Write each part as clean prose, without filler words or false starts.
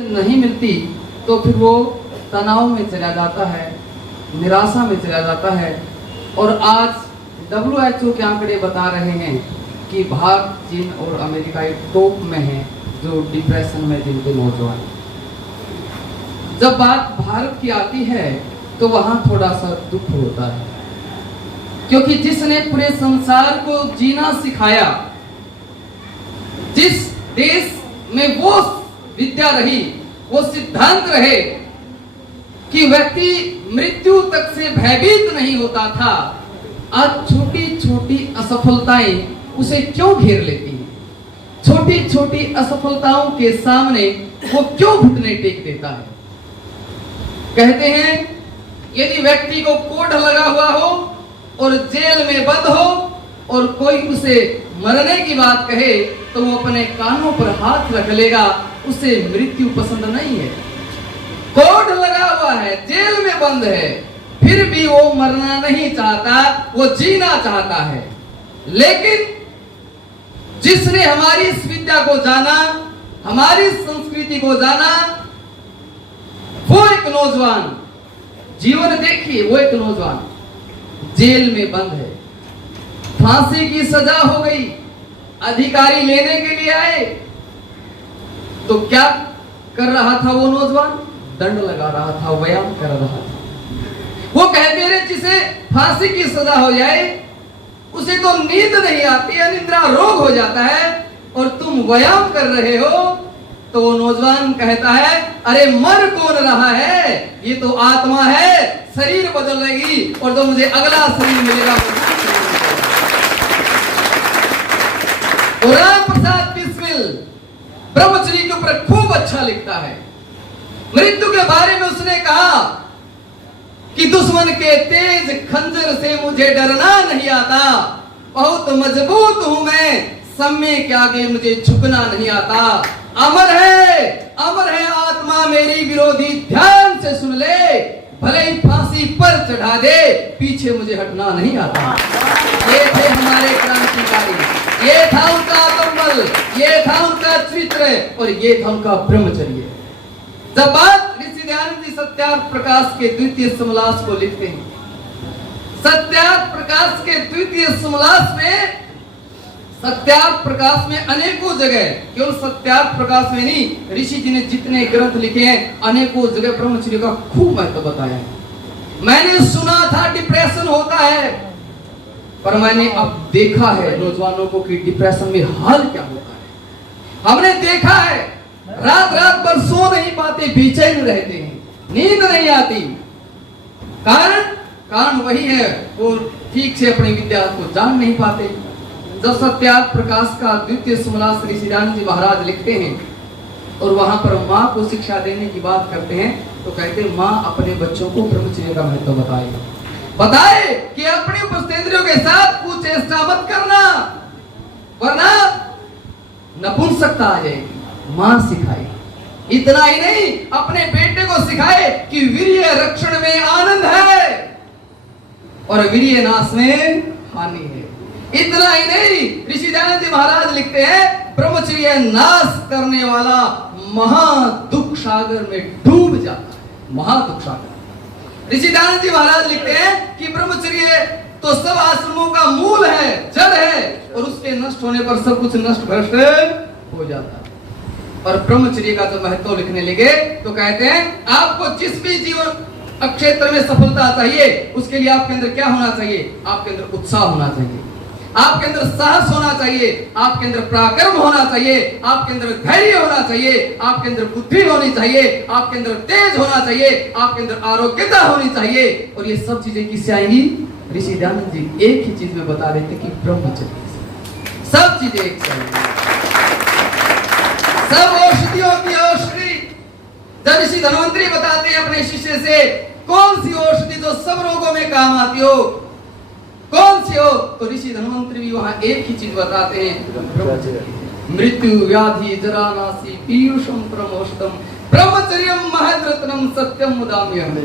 नहीं मिलती तो फिर वो तनाव में चला जाता है, निराशा में चला जाता है। और आज WHO के आंकड़े बता रहे हैं कि भारत, चीन और अमेरिका एक टॉप में है जो डिप्रेशन में जिनके नौजवान। जब बात भारत की आती है तो वहां थोड़ा सा दुख होता है, क्योंकि जिसने पूरे संसार को जीना सिखाया, जिस देश में वो विद्या रही, वो सिद्धांत रहे कि व्यक्ति मृत्यु तक से भयभीत नहीं होता था, आज छोटी छोटी असफलताएं उसे क्यों घेर लेती हैं? छोटी छोटी असफलताओं के सामने वो क्यों घुटने टेक देता है? कहते हैं यदि व्यक्ति को कोढ़ लगा हुआ हो और जेल में बंद हो और कोई उसे मरने की बात कहे तो वो अपने कानों पर हाथ रख लेगा, उसे मृत्यु पसंद नहीं है। कोढ़ लगा हुआ है, जेल में बंद है, फिर भी वो मरना नहीं चाहता, वो जीना चाहता है। लेकिन जिसने हमारी इस विद्या को जाना, हमारी संस्कृति को जाना, वो एक नौजवान, जीवन देखिए, वो एक नौजवान जेल में बंद है, फांसी की सजा हो गई, अधिकारी लेने के लिए आए तो क्या कर रहा था वो नौजवान? दंड लगा रहा था, व्यायाम कर रहा था। वो कहते रहे जिसे फांसी की सजा हो जाए उसे तो नींद नहीं आती है, निद्रा रोग हो जाता है, और तुम व्यायाम कर रहे हो। तो वो नौजवान कहता है अरे मर कौन रहा है, ये तो आत्मा है, शरीर बदलेगी और तो मुझे अगला शरीर मिलेगा। राम प्रसाद बिस्मिल ब्रह्मचर्य के ऊपर खूब अच्छा लिखता है। मृत्यु के बारे में उसने कहा कि दुश्मन के तेज खंजर से मुझे डरना नहीं आता, बहुत मजबूत हूं मैं, समय के आगे मुझे झुकना नहीं आता। अमर है आत्मा मेरी विरोधी, ध्यान से सुन ले, भले ही फांसी पर चढ़ा दे, पीछे मुझे हटना नहीं आता। ये थे हमारे क्रांतिकारी, ये था उनका आत्मबल, ये था उनका चरित्र और ये था उनका ब्रह्मचर्य। जब बात ऋषि दयानंद जी सत्यार्थ प्रकाश के द्वितीय समलास को लिखते हैं, सत्यार्थ प्रकाश के द्वितीय समलास में, सत्यार्थ प्रकाश में अनेकों जगह, केवल सत्यार्थ प्रकाश में नहीं, ऋषि जी ने जितने ग्रंथ लिखे हैं अनेकों जगह ब्रह्मचर्य का खूब महत्व बताया है। मैंने सुना था डिप्रेशन होता है, पर मैंने अब देखा है नौजवानों को कि डिप्रेशन में हाल क्या होता है। हमने देखा है रात रात भर सो नहीं पाते, बेचैन रहते हैं, नींद नहीं आती। कारण वही है, वो ठीक से अपनी विद्या को जान नहीं पाते। जब सत्यार्थ प्रकाश का द्वितीय समलास ऋषि दयानंद जी महाराज लिखते हैं और वहां पर माँ को शिक्षा देने की बात करते हैं तो कहते हैं माँ अपने बच्चों को ब्रह्मचर्य का महत्व बताए कि अपनी उपस्थितियों के साथ कुछ चेष्टा मत करना, वरना नपुंसकता आ जाएगी। मां सिखाए, इतना ही नहीं, अपने बेटे को सिखाए कि वीर्य रक्षण में आनंद है और वीर्य नाश में हानि है। इतना ही नहीं, ऋषि दयानंद जी महाराज लिखते हैं ब्रह्मचर्य नाश करने वाला महादुख सागर में डूब जाता है, महादुख सागर। ऋषि दयानंद जी महाराज लिखते हैं कि ब्रह्मचर्य तो सब आश्रमों का मूल है, जड़ है, और उसके नष्ट होने पर सब कुछ नष्ट भ्रष्ट हो जाता है। और ब्रह्मचर्य का जो महत्व लिखने लगे तो कहते हैं आपको जिस भी जीवन क्षेत्र में सफलता चाहिए उसके लिए आपके अंदर क्या होना चाहिए? आपके अंदर उत्साह होना चाहिए, आपके अंदर साहस होना चाहिए, आपके अंदर पराक्रम होना चाहिए, आपके अंदर धैर्य होना चाहिए, आपके अंदर बुद्धि होनी चाहिए, आपके अंदर तेज होना चाहिए, आपके अंदर आरोग्यता होनी चाहिए। और ये सब चीजें किससे आएंगी? ऋषि दयानंद जी एक ही चीज में बता देते कि ब्रह्मचर्य, सब चीजें एक साथ, सब औषधियों की औषधि। जब ऋषि धन्वंतरी बताते हैं अपने शिष्य से कौन सी औषधि जो सब रोगों में काम आती हो, कौन सी हो, तो ऋषि धन्वंतरी भी वहां एक ही चीज बताते हैं, मृत्यु व्याधि जरा नासी पीयूषम परमोषतम ब्रह्मचर्यम महद्रत्नम सत्यम उदाम्यहम्।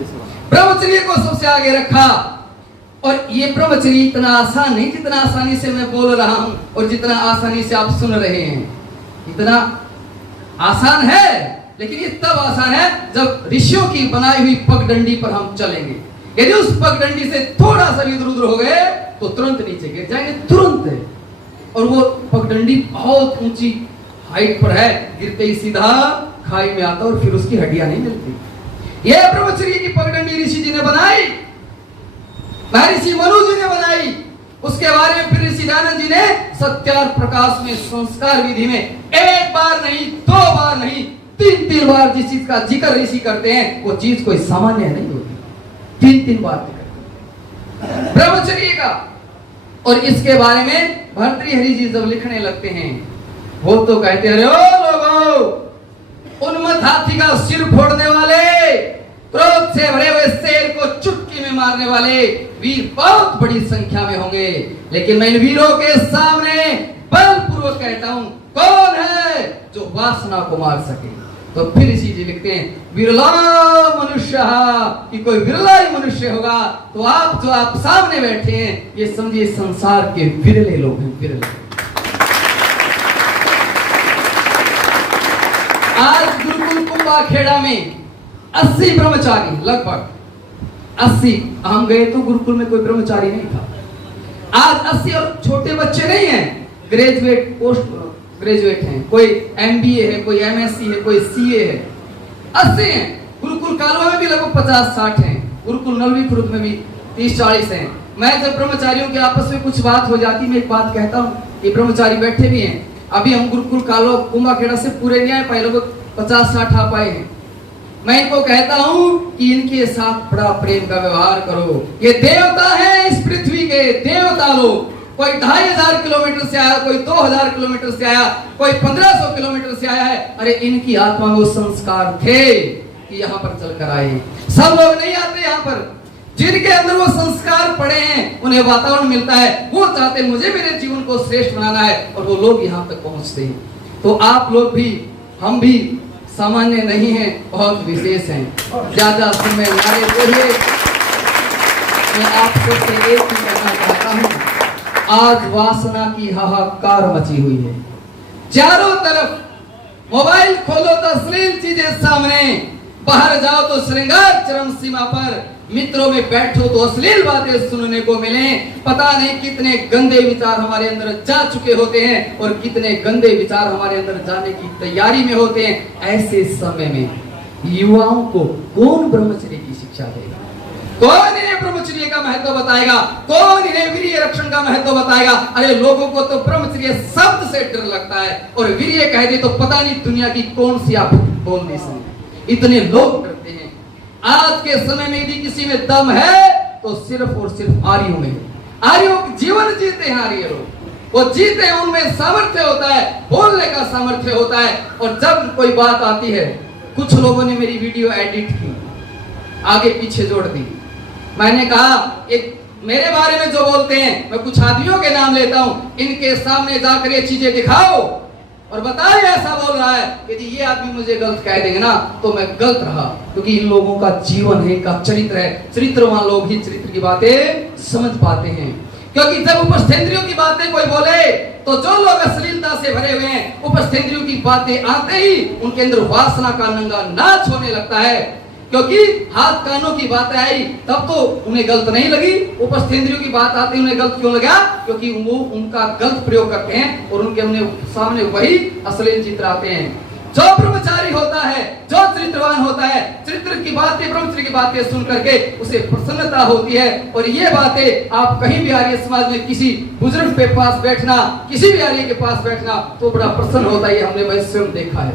ब्रह्मचर्य को सबसे आगे रखा। और ये ब्रह्मचर्य इतना आसान नहीं जितना आसानी से मैं बोल रहा हूं और जितना आसानी से आप सुन रहे हैं, इतना आसान है लेकिन ये तब आसान है जब ऋषियों की बनाई हुई पगडंडी पर हम चलेंगे। यदि उस पगडंडी से थोड़ा सा भी इधर उधर हो गए तो तुरंत नीचे गिर जाएंगे, तुरंत। और वो पगडंडी बहुत ऊंची हाइट पर है, गिरते ही सीधा खाई में आता और फिर उसकी हड्डियां नहीं मिलती। यह ब्रह्मचर्य की पगडंडी ऋषि जी ने बनाई, महर्षि मनु जी ने बनाई। उसके बारे में फिर ऋषि दयानंद जी ने सत्यार प्रकाश में संस्कार विधि में एक बार नहीं, दो बार नहीं, तीन तीन बार जिस चीज का जिक्र ऋषि करते हैं वो चीज कोई सामान्य नहीं होती, तीन तीन बार ब्रह्मचर्य का। और इसके बारे में भर्तृहरि जी जब लिखने लगते हैं वो तो कहते हैं, अरे ओ लोगों, उन्मत्त हाथी का सिर फोड़ने वाले, क्रोध से भरे हुए शेर को चुटकी में मारने वाले वीर बहुत बड़ी संख्या में होंगे, लेकिन मैं इन वीरों के सामने बलपूर्वक कहता हूं, कौन है जो वासना को मार सके। तो फिर इसी जी लिखते हैं, विरला मनुष्य, कि कोई विरला ही मनुष्य होगा। तो आप जो आप सामने बैठे हैं ये समझिए संसार के विरले लोग हैं, विरले। आज गुरुकुल कुंभाखेड़ा में 80 ब्रह्मचारी, लगभग 80, हम गए तो गुरुकुल में कोई ब्रह्मचारी नहीं था। आज 80 और छोटे बच्चे नहीं हैं, ग्रेजुएट, पोस्ट ग्रेजुएट हैं, कोई एमबीए है, कोई एमएससी है, कोई सीए है, 80 हैं। गुरुकुल कालवा में भी लगभग 50-60 हैं, गुरुकुल नलवी खुर्द में भी 30-40 हैं। मैं जब ब्रह्मचारियों के आपस में कुछ बात हो जाती, मैं एक बात कहता हूँ, ये ब्रह्मचारी बैठे भी हैं, अभी हम गुरुकुल कालवा कुंभाखेड़ा से पूरे नहीं आए, पहले लोग 50-60 आ पाए हैं। मैं इनको कहता हूं कि इनके साथ बड़ा प्रेम का व्यवहार करो, ये देवता है, इस पृथ्वी के देवता लोग। कोई 2500 किलोमीटर से आया, कोई 2000 किलोमीटर से आया, कोई 1500 किलोमीटर से आया है। अरे इनकी आत्मा में वो संस्कार थे कि यहाँ पर चलकर आए। सब लोग नहीं आते यहाँ पर, जिनके अंदर वो संस्कार पड़े हैं, उन्हें वातावरण मिलता है, वो चाहते मुझे मेरे जीवन को श्रेष्ठ बनाना है, और वो लोग यहाँ तक पहुंचते हैं। तो आप लोग भी, हम भी सामान्य नहीं है, बहुत विशेष हैं। ज्यादा समय ना लेते हुए मैं आप सबसे एक ही कहना चाहता हूँ, आज वासना की हाहाकार मची हुई है। चारों तरफ मोबाइल खोलो तो अश्लील चीजें सामने, बाहर जाओ तो श्रृंगार चरम सीमा पर, मित्रों में बैठो तो अश्लील बातें सुनने को मिले। पता नहीं कितने गंदे विचार हमारे अंदर जा चुके होते हैं और कितने गंदे विचार हमारे अंदर जाने की तैयारी में होते हैं। ऐसे समय में युवाओं को कौन ब्रह्मचर्य की शिक्षा देगा? कौन इन्हें ब्रह्मचर्य का महत्व बताएगा? कौन इन्हें वीर्य रक्षण का महत्व बताएगा? अरे लोगों को तो ब्रह्मचर्य शब्द से डर लगता है, और वीर्य कह दे तो पता नहीं दुनिया की कौन सी आप बोल नहीं सकते, इतने लोग डरते हैं। आज के समय में यदि किसी में दम है तो सिर्फ और सिर्फ आर्यों में। आर्यों जीवन जीते हैं आर्य लोग, वो जीते हैं, उनमें सामर्थ्य होता है, बोलने का सामर्थ्य होता है। और जब कोई बात आती है, कुछ लोगों ने मेरी वीडियो एडिट की, आगे पीछे जोड़ दी। मैंने कहा एक मेरे बारे में जो बोलते हैं, मैं कुछ आदमियों के नाम लेता हूं, इनके सामने जाकर ये चीजें दिखाओ और बताए ऐसा बोल रहा है। यदि ये आदमी मुझे गलत कह देंगे ना तो मैं गलत रहा, क्योंकि इन लोगों का जीवन है, इनका चरित्र है। चरित्रवान लोग ही चरित्र की बातें समझ पाते हैं, क्योंकि जब उपस्थेंद्रियों की बातें कोई बोले तो जो लोग अश्लीलता से भरे हुए हैं, उपस्थेंद्रियों की बातें आते ही उनके अंदर वासना का नंगा नाच होने लगता है। क्योंकि हाथ कानों की बातें आई तब तो उन्हें गलत नहीं लगी, उपस्थेंद्रियों की बात आती उन्हें गलत क्यों लगा? क्योंकि वो उनका गलत प्रयोग करते हैं और उनके सामने वही अश्लील चित्र आते हैं। जो ब्रह्मचारी होता है, जो चरित्रवान होता है, चरित्र की बातें, ब्रह्मचर्य की बातें सुन करके उसे प्रसन्नता होती है। और ये बातें आप कहीं भी आर्य समाज में किसी बुजुर्ग के पास बैठना, किसी भी आर्य के पास बैठना तो बड़ा प्रसन्न होता है। हमने वही स्वयं देखा है,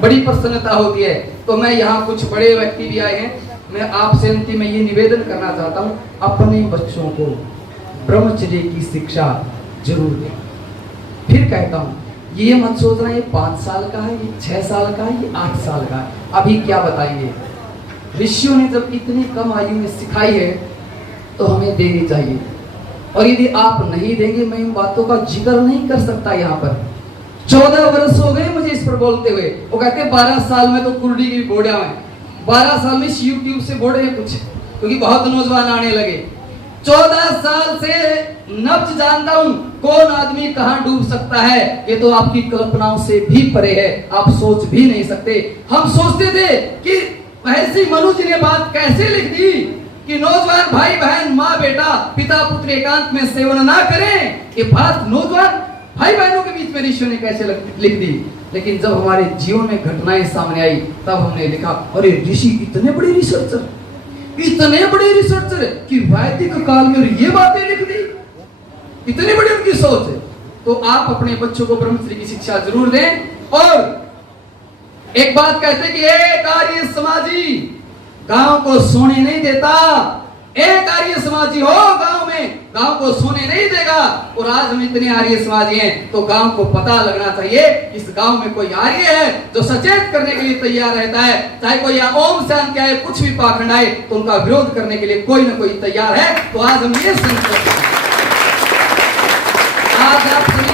बड़ी प्रसन्नता होती है। तो मैं यहाँ कुछ बड़े व्यक्ति भी आए हैं, मैं आपसे अंतिम में ये निवेदन करना चाहता हूँ, अपने बच्चों को ब्रह्मचर्य की शिक्षा जरूर दें। फिर कहता हूँ, ये मत सोचना ये 5 साल का है, ये 6 साल का है, ये 8 साल का है, अभी क्या बताइए। ऋषियों ने जब इतनी कम आयु में सिखाई है तो हमें देनी चाहिए। और यदि आप नहीं देंगे, मैं इन बातों का जिक्र नहीं कर सकता यहाँ पर। 14 वर्ष हो गए मुझे इस पर बोलते हुए। वो कहते हैं 12 साल में तो कुर्डी की बोड़ा में, 12 साल में यूट्यूब से बोड़े कुछ, क्योंकि बहुत नौजवान आने लगे। 14 साल से नब्ज जानता हूं, कौन आदमी कहां डूब सकता है ये तो आपकी कल्पनाओं से भी परे है, आप सोच भी नहीं सकते। हम सोचते थे कि ऐसी मनुज ने बात कैसे लिख दी कि नौजवान भाई बहन माँ बेटा पिता पुत्र एकांत में सेवन ना करें, ये बात नौजवान भाई बहनों के बीच में ऋषियों ने कैसे लिख दी। लेकिन जब हमारे जीवन में घटनाएं सामने आई तब हमने लिखा, अरे ऋषि इतने बड़े रिसर्चर कि वैदिक काल में ये बातें लिख दी, इतनी बड़ी उनकी सोच है। तो आप अपने बच्चों को ब्रह्मचर्य की शिक्षा जरूर दें। और एक बात कहते कि एक आर्य समाजी गांव को सोने नहीं देता, एक आर्य समाजी हो गांव में, गांव को सोने नहीं देगा। और आज हम इतने आर्य समाजी हैं तो गांव को पता लगना चाहिए इस गांव में कोई आर्य है जो सचेत करने के लिए तैयार रहता है। चाहे कोई यहाँ ओम शांति आए, कुछ भी पाखंड आए तो उनका विरोध करने के लिए कोई ना कोई तैयार है। तो आज हम ये संकल्प, आज आप सभी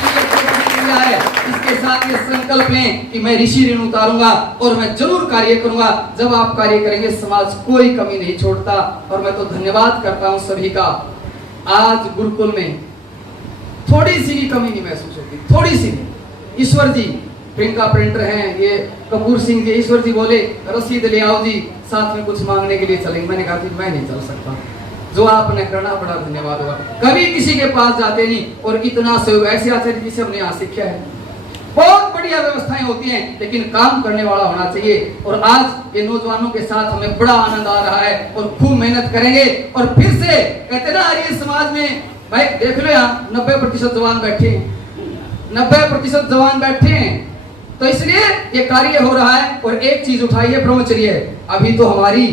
है इसके साथ ये संकल्प लें कि मैं ऋषि ऋण उतारूंगा और मैं जरूर कार्य करूंगा। जब आप कार्य करेंगे समाज कोई कमी नहीं छोड़ता। और मैं तो धन्यवाद करता हूं सभी का। आज गुरुकुल में थोड़ी सी भी कमी नहीं महसूस होती, थोड़ी सी भी। ईश्वर जी प्रियंका प्रिंटर हैं, ये कपूर सिंह जी, ईश्वर जी बोले रसीद ले आओ जी, साथ में कुछ मांगने के लिए चलेंगे। मैंने कहा थी मैं नहीं चल सकता, जो आपने करना बड़ा धन्यवाद होगा। कभी किसी के पास जाते नहीं और इतना सहयोग ऐसे आचार्य जी से हमने यहाँ सीखा है। बहुत बढ़िया व्यवस्थाएं होती हैं लेकिन काम करने वाला होना चाहिए। और आज ये नौजवानों के साथ हमें बड़ा आनंद आ रहा है और खूब मेहनत करेंगे। और फिर से कहते ना आर्य समाज में भाई देख लो यहाँ 90% जवान बैठे हैं, 90% जवान बैठे हैं। तो इसलिए ये कार्य हो रहा है। और एक चीज उठाइए ब्रह्मचर्य, अभी तो हमारी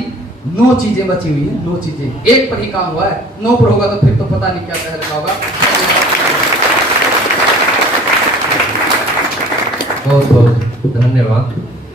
9 चीजें बची हुई है, 9 चीजें, एक पर ही काम हुआ है, 9 पर होगा तो फिर तो पता नहीं क्या कहना होगा। बहुत बहुत धन्यवाद।